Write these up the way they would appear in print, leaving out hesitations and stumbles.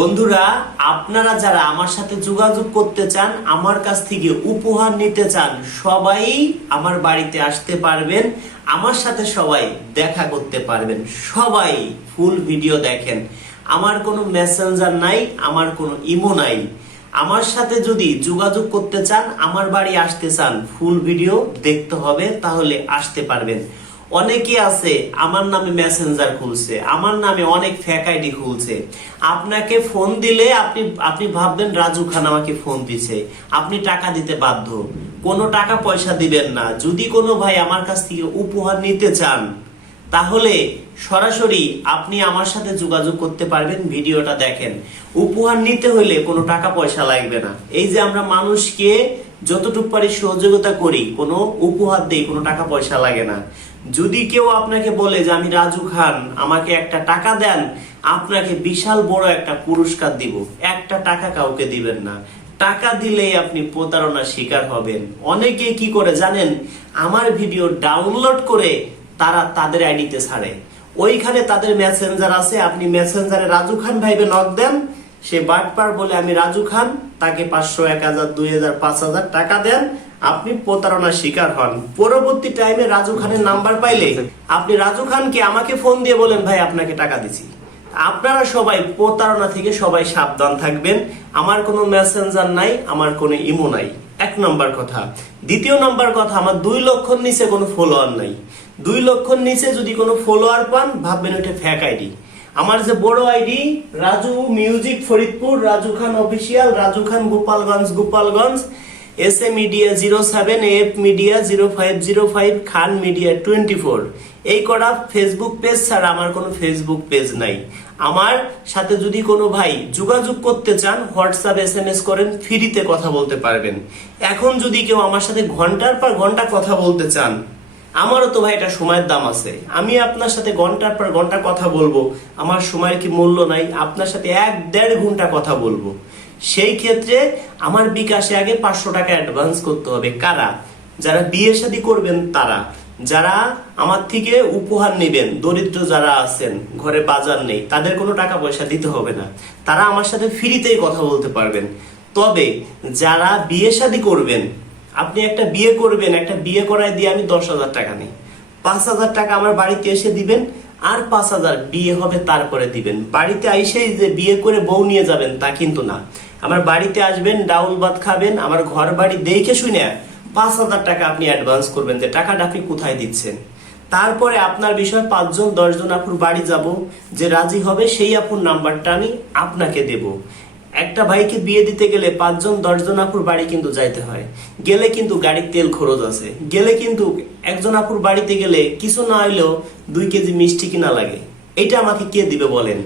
বন্ধুরা, আপনারা যারা আমার সাথে যোগাযোগ করতে চান, আমার কাছ থেকে উপহার নিতে চান, সবাই আমার বাড়িতে আসতে পারবেন। আমার সাথে সবাই দেখা করতে পারবেন। সবাই ফুল ভিডিও দেখেন। আমার কোনো মেসেঞ্জার নাই, আমার কোনো ইমো নাই। আমার সাথে যদি যোগাযোগ করতে চান, আমার বাড়ি আসতে চান, ফুল ভিডিও দেখতে হবে, তাহলে আসতে পারবেন। অনেকে আছে আমার নামে মেসেঞ্জার খুলছে, আমার নামে অনেক ফেক আইডি খুলছে। আপনাকে ফোন দিলে আপনি ভাববেন রাজু খান আমাকে ফোন দিছে, আপনি টাকা দিতে বাধ্য। কোনো টাকা পয়সা দিবেন না। যদি কোনো ভাই আমার কাছ থেকে উপহার নিতে চান, তাহলে সরাসরি আপনি আমার সাথে যোগাযোগ করতে পারবেন। ভিডিওটা দেখেন। উপহার নিতে হলে কোনো টাকা পয়সা লাগবে না। এই যে আমরা মানুষকে যতটুকু পারি সহযোগিতা করি, কোনো উপহার দেই, কোনো টাকা পয়সা লাগে না। যদি কেউ আপনাকে বলে যে আমি রাজু খান, আমাকে একটা টাকা দেন, আপনাকে বিশাল বড় একটা পুরস্কার দিব, একটা টাকা কাউকে দিবেন না। টাকা দিলেই আপনি প্রতারণার শিকার হবেন। অনেকে কি করে জানেন, আমার ভিডিও ডাউনলোড করে তারা তাদের আইডিতে ছাড়ে। ওইখানে তাদের মেসেঞ্জার আছে, আপনি মেসেঞ্জারে রাজু খান ভাইবে নক দেন, সে বাটপার বলে আমি রাজু খান, তাকে 500, 1000, 2000, 5000 টাকা দেন, আপনি প্রতারণার শিকার হন। পরবর্তী টাইমে রাজু খানের নাম্বার পাইলে আপনি রাজু খানকে আমাকে ফোন দিয়ে বলেন ভাই আপনাকে টাকা দিছি। আপনারা সবাই প্রতারণা থেকে সবাই সাবধান থাকবেন। আমার কোনো মেসেঞ্জার নাই, আমার কোনো ইমো নাই, 1 নম্বর কথা। দ্বিতীয় নম্বর কথা, আমার 2 লক্ষর নিচে কোনো ফলোয়ার নাই। 2 লক্ষর নিচে যদি কোনো ফলোয়ার পান, ভাববেন ওটা ফেক আইডি। আমার যে বড় ID Raju music Faridpur, Raju Khan official, Raju Khan Gopalganj, S A media 07, F media 0505, Khan media 24। এই কটা ফেসবুক পেজ ছাড়া আমার কোনো ফেসবুক পেজ নাই। আমার সাথে যদি কোনো ভাই যোগাযোগ করতে চান, হোয়াটসঅ্যাপ SMS করেন, ফ্রিতে কথা বলতে পারবেন। এখন যদি কেউ আমার সাথে ঘন্টার পর ঘন্টা কথা বলতে চান, আমারও তো ভাই এটা সময়ের দাম আছে। আমি আপনার সাথে ঘন্টার পর ঘন্টা কথা বলবো, আমার সময়ের কি মূল্য নাই? আপনার সাথে 1-1.5 ঘন্টা কথা বলবো। সেই ক্ষেত্রে আমার বিকাশে আগে 500 টাকা অ্যাডভান্স করতে হবে। কারা? যারা বিয়ে শাদী করবেন তারা, যারা আমার থেকে উপহার নেবেন, দরিদ্র যারা আছেন, ঘরে বাজার নেই, তাদের কোনো টাকা পয়সা দিতে হবে না, তারা আমার সাথে ফ্রিতেই কথা বলতে পারবেন। তবে যারা বিয়ে শাদী করবেন, আপনি একটা বিয়ে করবেন, একটা বিয়ে করায় দিয়ে আমি 10,000 টাকা নিই, 5,000 টাকা আমার বাড়িতে এসে দিবেন, আর 5,000 বিয়ে হবে তারপরে দিবেন। বাড়িতে আইসেই যে বিয়ে করে বউ নিয়ে যাবেন তা কিন্তু না। আমার বাড়িতে আসবেন, ডাউল ভাত খাবেন, আমার ঘর বাড়ি দেখে শুনে 5,000 টাকা আপনি অ্যাডভান্স করবেন, যে টাকাটা আপনি কোথায় দিচ্ছেন। তারপরে আপনার বিষয় 5জন 10জন আপুর বাড়ি যাব, যে রাজি হবে সেই আপুর নাম্বারটা আমি আপনাকে দেব। একটা ভাইকে বিয়ে দিতে গেলে 5জন 10জন আপুর বাড়ি কিন্তু যাইতে হয়। গেলে কিন্তু গাড়ির তেল খরচ আছে, গেলে কিন্তু একজন আপুর বাড়িতে গেলে কিছু না হইলেও 2 কেজি মিষ্টি কিনা লাগে। এটা আমাকে কে দিবে বলেন?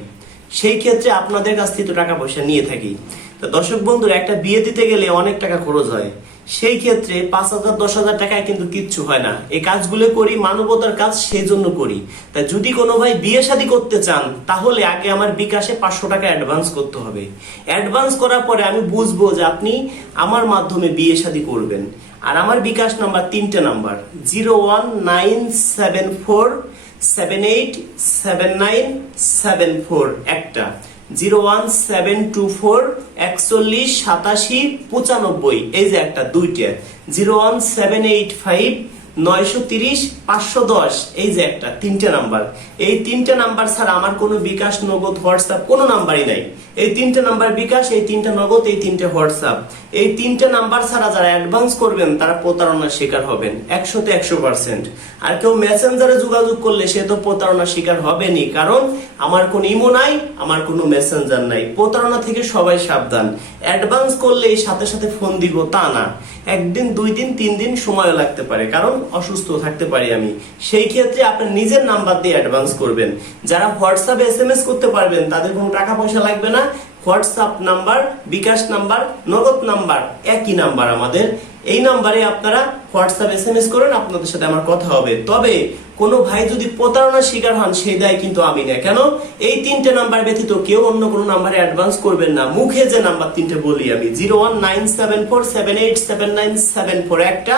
সেই ক্ষেত্রে আপনাদের কাছ থেকে টাকা পয়সা নিয়ে থাকি। তো দর্শক বন্ধুরা, একটা বিয়ে দিতে গেলে অনেক টাকা খরচ হয়। সেই ক্ষেত্রে 5,000 10,000 টাকায় কিন্তু কিচ্ছু হয় না। এই কাজগুলো করি, মানবতার কাজ, সেই জন্য করি। তাই যদি কোনো ভাই বিয়ে শাদী করতে চান, তাহলে আগে আমার বিকাশে 500 টাকা অ্যাডভান্স করতে হবে। অ্যাডভান্স করার পরে আমি বুঝবো যে আপনি আমার মাধ্যমে বিয়ে শাদী করবেন। আর আমার বিকাশ নাম্বার 3টে নাম্বার, 01974787974 একটা, 01724 41 87 95, এই যে একটা, 2টা, 01785 930 510, এই যে একটা, 3টে নাম্বার। এই 3টে নাম্বার ছাড়া আমার কোনো বিকাশ, নগদ, হোয়াটসঅ্যাপ কোনো নাম্বারই নাই। এই 3টে নাম্বার বিকাশ, এই 3টে নগদ, এই 3টে হোয়াটসঅ্যাপ। এই 3টে নাম্বার ছাড়া যারা অ্যাডভান্স করবেন তারা প্রতারণার শিকার হবেন 100তে 100%। আর কেউ মেসেঞ্জারে যোগাযোগ করলে সে তো প্রতারণার শিকার হবেনই, কারণ আমার কোনো ইমো নাই, আমার কোনো মেসেঞ্জার নাই। প্রতারণা থেকে সবাই সাবধান। অ্যাডভান্স করলে সাথে সাথে ফোন দিব তা না, 1 দিন 2 দিন 3 দিন সময় লাগতে পারে, কারণ অসুস্থ থাকতে পারি আমি। সেই ক্ষেত্রে আপনি নিজের নাম্বার দিয়ে অ্যাডভান্স করবেন। যারা হোয়াটসঅ্যাপে SMS করতে পারবেন তাদের কোনো টাকা পয়সা লাগবে না। হোয়াটসঅ্যাপ নাম্বার, বিকাশ নাম্বার, নগদ নাম্বার একই নাম্বার আমাদের। এই নাম্বারে আপনারা হোয়াটসঅ্যাপ SMS করেন, আপনাদের সাথে আমার কথা হবে। তবে কোনো ভাই যদি প্রতারণার শিকার হন সেই দায় কিন্তু আমি না। কেন? এই 3টে নাম্বার ব্যতীত কেউ অন্য কোনো নাম্বারে অ্যাডভান্স করবেন না। মুখে যে নাম্বার 3টে বলি আমি, 01974787974 একটা,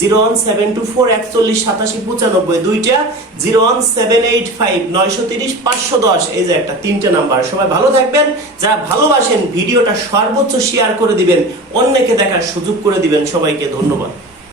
01724418795 দুইটা, 01785930510 এই যে একটা, 3টে নাম্বার। সবাই ভালো থাকবেন। যারা ভালোবাসেন ভিডিওটা সর্বোচ্চ শেয়ার করে দিবেন, অন্যকে দেখার সুযোগ করে দিবেন। সবাইকে ধন্যবাদ।